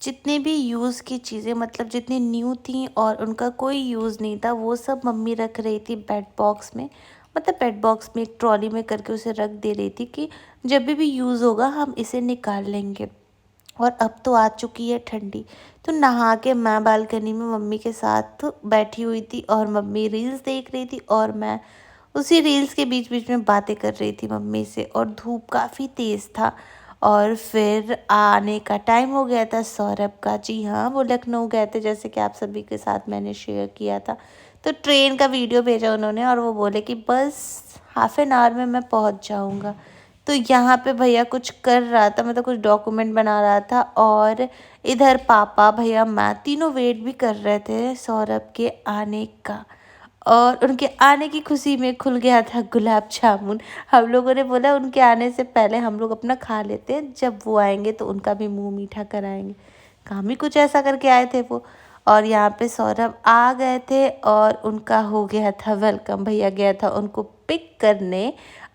जितने भी यूज़ की चीज़ें मतलब जितनी न्यू थी और उनका कोई यूज़ नहीं था, वो सब मम्मी रख रही थी बेड बॉक्स में। मतलब बेड बॉक्स में एक ट्रॉली में करके उसे रख दे रही थी कि जब भी यूज़ होगा हम इसे निकाल लेंगे। और अब तो आ चुकी है ठंडी, तो नहा के मैं बालकनी में मम्मी के साथ बैठी हुई थी और मम्मी रील्स देख रही थी और मैं उसी रील्स के बीच बीच में बातें कर रही थी मम्मी से। और धूप काफ़ी तेज़ था और फिर आने का टाइम हो गया था सौरभ का। जी हाँ, वो लखनऊ गए थे, जैसे कि आप सभी के साथ मैंने शेयर किया था। तो ट्रेन का वीडियो भेजा उन्होंने और वो बोले कि बस हाफ एन आवर में मैं पहुंच जाऊंगा। तो यहाँ पे भैया कुछ कर रहा था, मतलब कुछ डॉक्यूमेंट बना रहा था और इधर पापा भैया मैं तीनों वेट भी कर रहे थे सौरभ के आने का। और उनके आने की खुशी में खुल गया था गुलाब जामुन। हम लोगों ने बोला उनके आने से पहले हम लोग अपना खा लेते हैं, जब वो आएंगे तो उनका भी मुंह मीठा कराएंगे। काम ही कुछ ऐसा करके आए थे वो। और यहाँ पे सौरभ आ गए थे और उनका हो गया था वेलकम। भैया गया था उनको पिक करने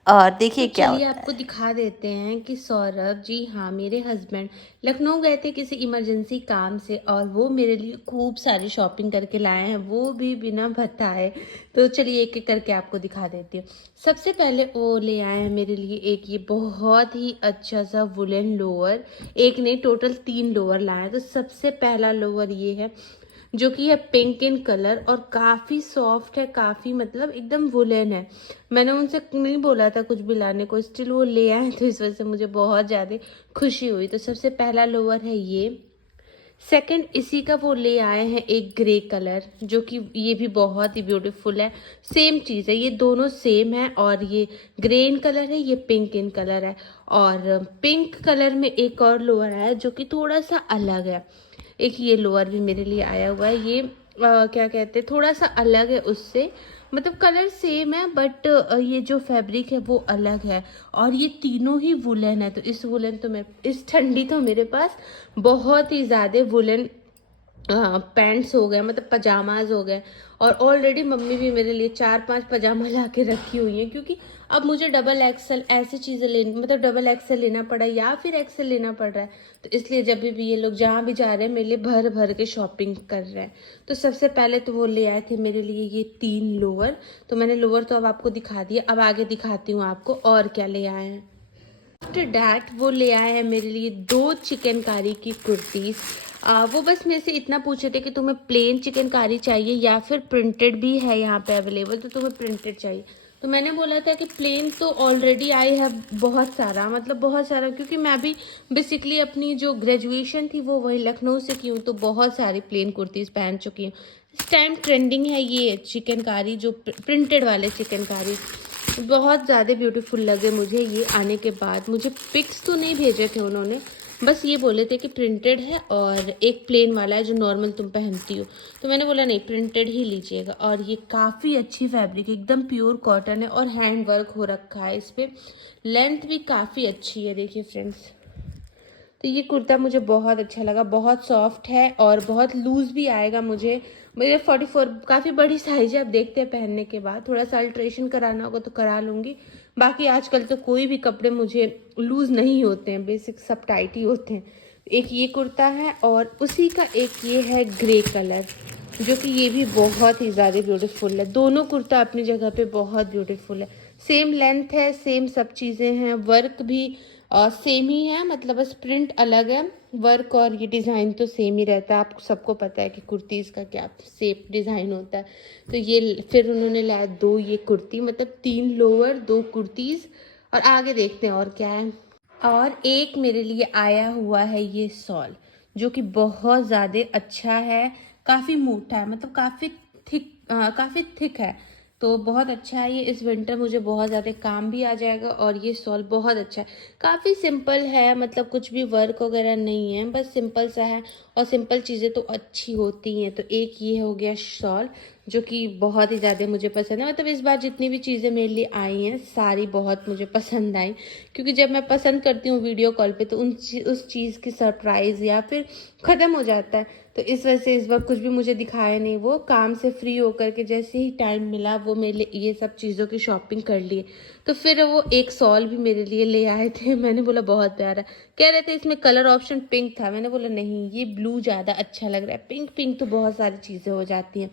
और देखिए तो क्या चलिए होता आपको है। दिखा देते हैं कि सौरभ, जी हाँ, मेरे हस्बैंड लखनऊ गए थे किसी इमरजेंसी काम से और वो मेरे लिए खूब सारी शॉपिंग करके लाए हैं, वो भी बिना बताए। तो चलिए एक एक करके आपको दिखा देती हूँ। सबसे पहले वो ले आए हैं मेरे लिए एक ये बहुत ही अच्छा सा वुलन लोअर। एक नहीं, टोटल 3 लोअर लाए हैं। तो सबसे पहला लोअर ये है जो कि है पिंक इन कलर और काफ़ी सॉफ्ट है, काफ़ी मतलब एकदम वुलन है। मैंने उनसे नहीं बोला था कुछ भी लाने को, स्टिल वो ले आए, तो इस वजह से मुझे बहुत ज़्यादा खुशी हुई। तो सबसे पहला लोअर है ये। सेकंड इसी का वो ले आए हैं एक ग्रे कलर, जो कि ये भी बहुत ही ब्यूटीफुल है। सेम चीज़ है, ये दोनों सेम है और ये ग्रे इन कलर है, ये पिंक इन कलर है। और पिंक कलर में एक और लोअर है जो कि थोड़ा सा अलग है। एक ये लोअर भी मेरे लिए आया हुआ है, ये क्या कहते हैं, थोड़ा सा अलग है उससे। मतलब कलर सेम है बट ये जो फैब्रिक है वो अलग है। और ये तीनों ही वुलन है, तो इस वुलन तो मैं इस ठंडी तो मेरे पास बहुत ही ज़्यादा वुलन पैंट्स हो गए, मतलब पजामाज हो गए। और ऑलरेडी मम्मी भी मेरे लिए 4-5 पजामा ला के रखी हुई हैं, क्योंकि अब मुझे डबल एक्सल ऐसी चीज़ें लेनी, मतलब डबल एक्सल लेना पड़ा या फिर एक्सल लेना पड़ रहा है। तो इसलिए जब भी ये लोग जहाँ भी जा रहे हैं मेरे लिए भर भर के शॉपिंग कर रहे हैं। तो सबसे पहले तो वो ले आए थे मेरे लिए ये 3 लोअर। तो मैंने लोअर तो अब आपको दिखा दिया, अब आगे दिखाती हूँ आपको और क्या ले आए हैं। आफ्टर डैट वो ले आए हैं मेरे लिए 2 चिकनकारी की कुर्तीज़। वो बस मेरे से इतना पूछे थे कि तुम्हें प्लेन चिकनकारी चाहिए या फिर प्रिंटेड भी है यहाँ पे अवेलेबल, तो तुम्हें प्रिंटेड चाहिए। तो मैंने बोला था कि प्लेन तो ऑलरेडी आई है बहुत सारा, मतलब बहुत सारा, क्योंकि मैं भी बेसिकली अपनी जो ग्रेजुएशन थी वो वही लखनऊ से की हूँ, तो बहुत सारी प्लेन कुर्तीज़ पहन चुकी हूँ। इस टाइम ट्रेंडिंग है ये चिकनकारी, जो प्रिंटेड वाले चिकनकारी बहुत ज़्यादा ब्यूटीफुल लगे मुझे। ये आने के बाद मुझे पिक्स तो नहीं भेजे थे उन्होंने, बस ये बोले थे कि प्रिंटेड है और एक प्लेन वाला है जो नॉर्मल तुम पहनती हो। तो मैंने बोला नहीं, प्रिंटेड ही लीजिएगा। और ये काफ़ी अच्छी फैब्रिक, एकदम प्योर कॉटन है और हैंड वर्क हो रखा है इस पर। लेंथ भी काफ़ी अच्छी है, देखिए फ्रेंड्स। तो ये कुर्ता मुझे बहुत अच्छा लगा, बहुत सॉफ्ट है और बहुत लूज़ भी आएगा मुझे। मेरे 44 काफ़ी बड़ी साइज़ है, अब देखते हैं पहनने के बाद, थोड़ा सा अल्ट्रेशन कराना होगा तो करा लूँगी। बाकी आजकल तो कोई भी कपड़े मुझे लूज़ नहीं होते हैं, बेसिक सब टाइट ही होते हैं। एक ये कुर्ता है और उसी का एक ये है ग्रे कलर, जो कि ये भी बहुत ही ज़्यादा ब्यूटीफुल है। दोनों कुर्ता अपनी जगह पे बहुत ब्यूटीफुल है, सेम लेंथ है, सेम सब चीज़ें हैं, वर्क भी सेम ही है, मतलब बस प्रिंट अलग है। वर्क और ये डिज़ाइन तो सेम ही रहता है, आपको सबको पता है कि कुर्तीज़ का क्या सेप डिज़ाइन होता है। तो ये फिर उन्होंने लाया 2 ये कुर्ती, मतलब 3 लोअर 2 कुर्तीज़। और आगे देखते हैं और क्या है। और एक मेरे लिए आया हुआ है ये शॉल, जो कि बहुत ज़्यादा अच्छा है, काफ़ी मोटा है, मतलब काफ़ी थिक है। तो बहुत अच्छा है ये, इस विंटर मुझे बहुत ज़्यादा काम भी आ जाएगा। और ये शॉल बहुत अच्छा है, काफ़ी सिंपल है, मतलब कुछ भी वर्क वगैरह नहीं है, बस सिंपल सा है। और सिंपल चीज़ें तो अच्छी होती हैं। तो एक ये हो गया शॉल, जो कि बहुत ही ज़्यादा मुझे पसंद है। मतलब इस बार जितनी भी चीज़ें मेरे लिए आई हैं सारी बहुत मुझे पसंद आई, क्योंकि जब मैं पसंद करती हूँ वीडियो कॉल पे तो उस चीज़ की सरप्राइज़ या फिर ख़त्म हो जाता है। तो इस वजह से इस बार कुछ भी मुझे दिखाया नहीं। वो काम से फ्री होकर के जैसे ही टाइम मिला वो मेरे लिए ये सब चीज़ों की शॉपिंग कर लिए। तो फिर वो एक शॉल भी मेरे लिए ले आए थे। मैंने बोला बहुत प्यारा, कह रहे थे इसमें कलर ऑप्शन पिंक था। मैंने बोला नहीं, ये ब्लू ज़्यादा अच्छा लग रहा है, पिंक पिंक तो बहुत सारी चीज़ें हो जाती हैं,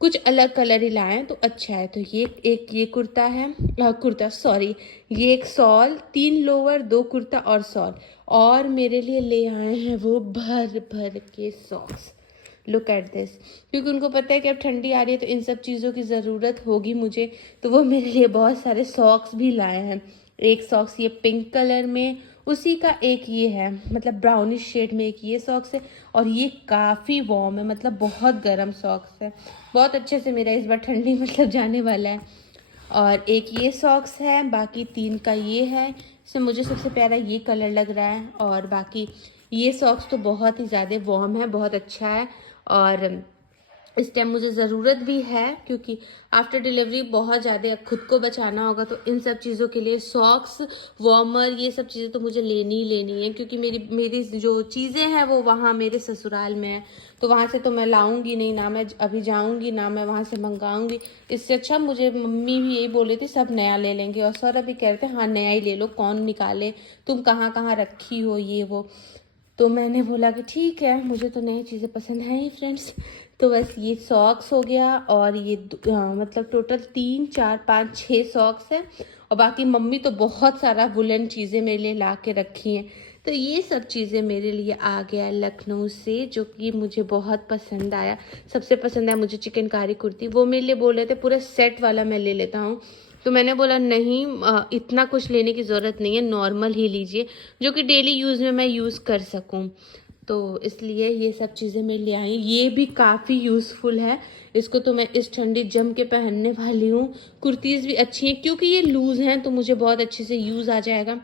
कुछ अलग कलर ही लाए तो अच्छा है। तो ये कुर्ता है, कुर्ता सॉरी, ये एक शॉल, 3 लोअर 2 कुर्ता और शॉल, और मेरे लिए ले आए हैं वो भर भर के सॉक्स। लुक एट दिस, क्योंकि उनको पता है कि अब ठंडी आ रही है तो इन सब चीज़ों की ज़रूरत होगी मुझे, तो वो मेरे लिए बहुत सारे सॉक्स भी लाए हैं। एक सॉक्स ये पिंक कलर में, उसी का एक ये है मतलब ब्राउनिश शेड में, एक ये सॉक्स है, और ये काफ़ी वार्म है, मतलब बहुत गर्म सॉक्स है। बहुत अच्छे से मेरा इस बार ठंडी मतलब जाने वाला है। और एक ये सॉक्स है, बाकी 3 का ये है। इसमें मुझे सबसे प्यारा ये कलर लग रहा है, और बाकी ये सॉक्स तो बहुत ही ज़्यादा वार्म है, बहुत अच्छा है। और इस टाइम मुझे ज़रूरत भी है, क्योंकि आफ्टर डिलीवरी बहुत ज़्यादा खुद को बचाना होगा, तो इन सब चीज़ों के लिए सॉक्स, वार्मर, ये सब चीज़ें तो मुझे लेनी ही लेनी है, क्योंकि मेरी जो चीज़ें हैं वो वहाँ मेरे ससुराल में है, तो वहाँ से तो मैं लाऊंगी नहीं, ना मैं अभी जाऊंगी ना मैं वहाँ से मंगाऊंगी। इससे अच्छा मुझे मम्मी भी यही बोल रही थी सब नया ले लेंगे, और सौरभ भी कह रहे थे हाँ नया ही ले लो, कौन निकाले, तुम कहाँ कहाँ रखी हो ये वो। तो मैंने बोला कि ठीक है, मुझे तो नई चीज़ें पसंद हैं ही फ्रेंड्स। तो बस ये सॉक्स हो गया, और ये मतलब टोटल 3 4 5 6 सॉक्स हैं, और बाकी मम्मी तो बहुत सारा वुलन चीज़ें मेरे लिए ला के रखी हैं। तो ये सब चीज़ें मेरे लिए आ गया लखनऊ से, जो कि मुझे बहुत पसंद आया। सबसे पसंद आया मुझे चिकनकारी कुर्ती, वो मेरे लिए बोल रहे थे पूरा सेट वाला मैं ले लेता हूँ, तो मैंने बोला नहीं, इतना कुछ लेने की ज़रूरत नहीं है, नॉर्मल ही लीजिए जो कि डेली यूज़ में मैं यूज़ कर सकूं। तो इसलिए ये सब चीज़ें मैं ले आई। ये भी काफ़ी यूज़फुल है, इसको तो मैं इस ठंडी जम के पहनने वाली हूँ। कुर्तीज़ भी अच्छी हैं क्योंकि ये लूज़ हैं, तो मुझे बहुत अच्छे से यूज़ आ जाएगा,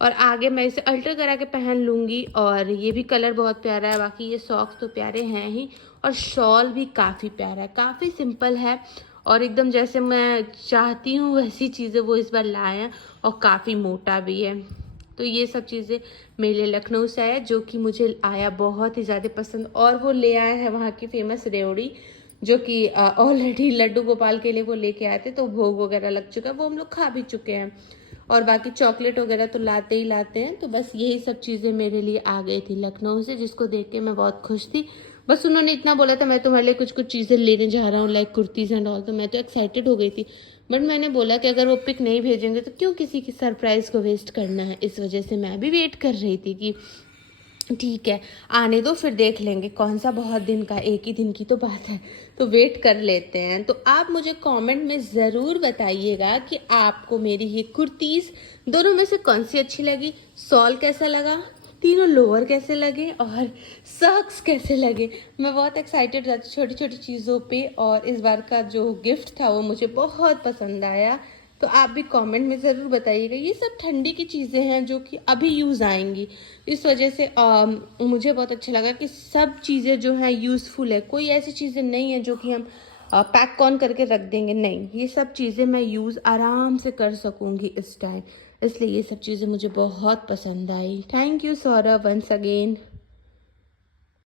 और आगे मैं इसे अल्टर करा के पहन लूँगी। और ये भी कलर बहुत प्यारा है, बाकी ये सॉक्स तो प्यारे हैं ही, और शॉल भी काफ़ी प्यारा है, काफ़ी सिंपल है, और एकदम जैसे मैं चाहती हूँ वैसी चीज़ें वो इस बार लाए हैं, और काफ़ी मोटा भी है। तो ये सब चीज़ें मेरे लिए लखनऊ से आया, जो कि मुझे आया बहुत ही ज़्यादा पसंद। और वो ले आया है वहाँ की फेमस रेवड़ी, जो कि ऑलरेडी लड्डू गोपाल के लिए वो लेके आए थे, तो भोग वगैरह लग चुका है, वो हम लोग खा भी चुके हैं। और बाकी चॉकलेट वगैरह तो लाते ही लाते हैं। तो बस यही सब चीज़ें मेरे लिए आ गई थी लखनऊ से, जिसको देख के मैं बहुत खुश थी। बस उन्होंने इतना बोला था मैं तुम्हारे लिए कुछ कुछ चीज़ें लेने जा रहा हूँ लाइक कुर्तीज़ एंड ऑल, तो मैं तो एक्साइटेड हो गई थी। बट मैंने बोला कि अगर वो पिक नहीं भेजेंगे तो क्यों किसी की सरप्राइज़ को वेस्ट करना है, इस वजह से मैं भी वेट कर रही थी कि ठीक है आने दो, फिर देख लेंगे, कौन सा बहुत दिन का, एक ही दिन की तो बात है, तो वेट कर लेते हैं। तो आप मुझे कमेंट में ज़रूर बताइएगा कि आपको मेरी ये कुर्तीज़ दोनों में से कौन सी अच्छी लगी, शॉल कैसा लगा, तीनों लोअर कैसे लगे, और सॉक्स कैसे लगे। मैं बहुत एक्साइटेड रहती छोटी छोटी चीज़ों पे, और इस बार का जो गिफ्ट था वो मुझे बहुत पसंद आया। तो आप भी कमेंट में ज़रूर बताइएगा। ये सब ठंडी की चीज़ें हैं जो कि अभी यूज़ आएंगी, इस वजह से मुझे बहुत अच्छा लगा कि सब चीज़ें जो हैं यूज़फुल है, कोई ऐसी चीज़ें नहीं है जो कि हम पैक ऑन करके रख देंगे, नहीं, ये सब चीज़ें मैं यूज़ आराम से कर सकूँगी इस टाइम, इसलिए ये सब चीज़ें मुझे बहुत पसंद आई। Thank you Saurabh once again.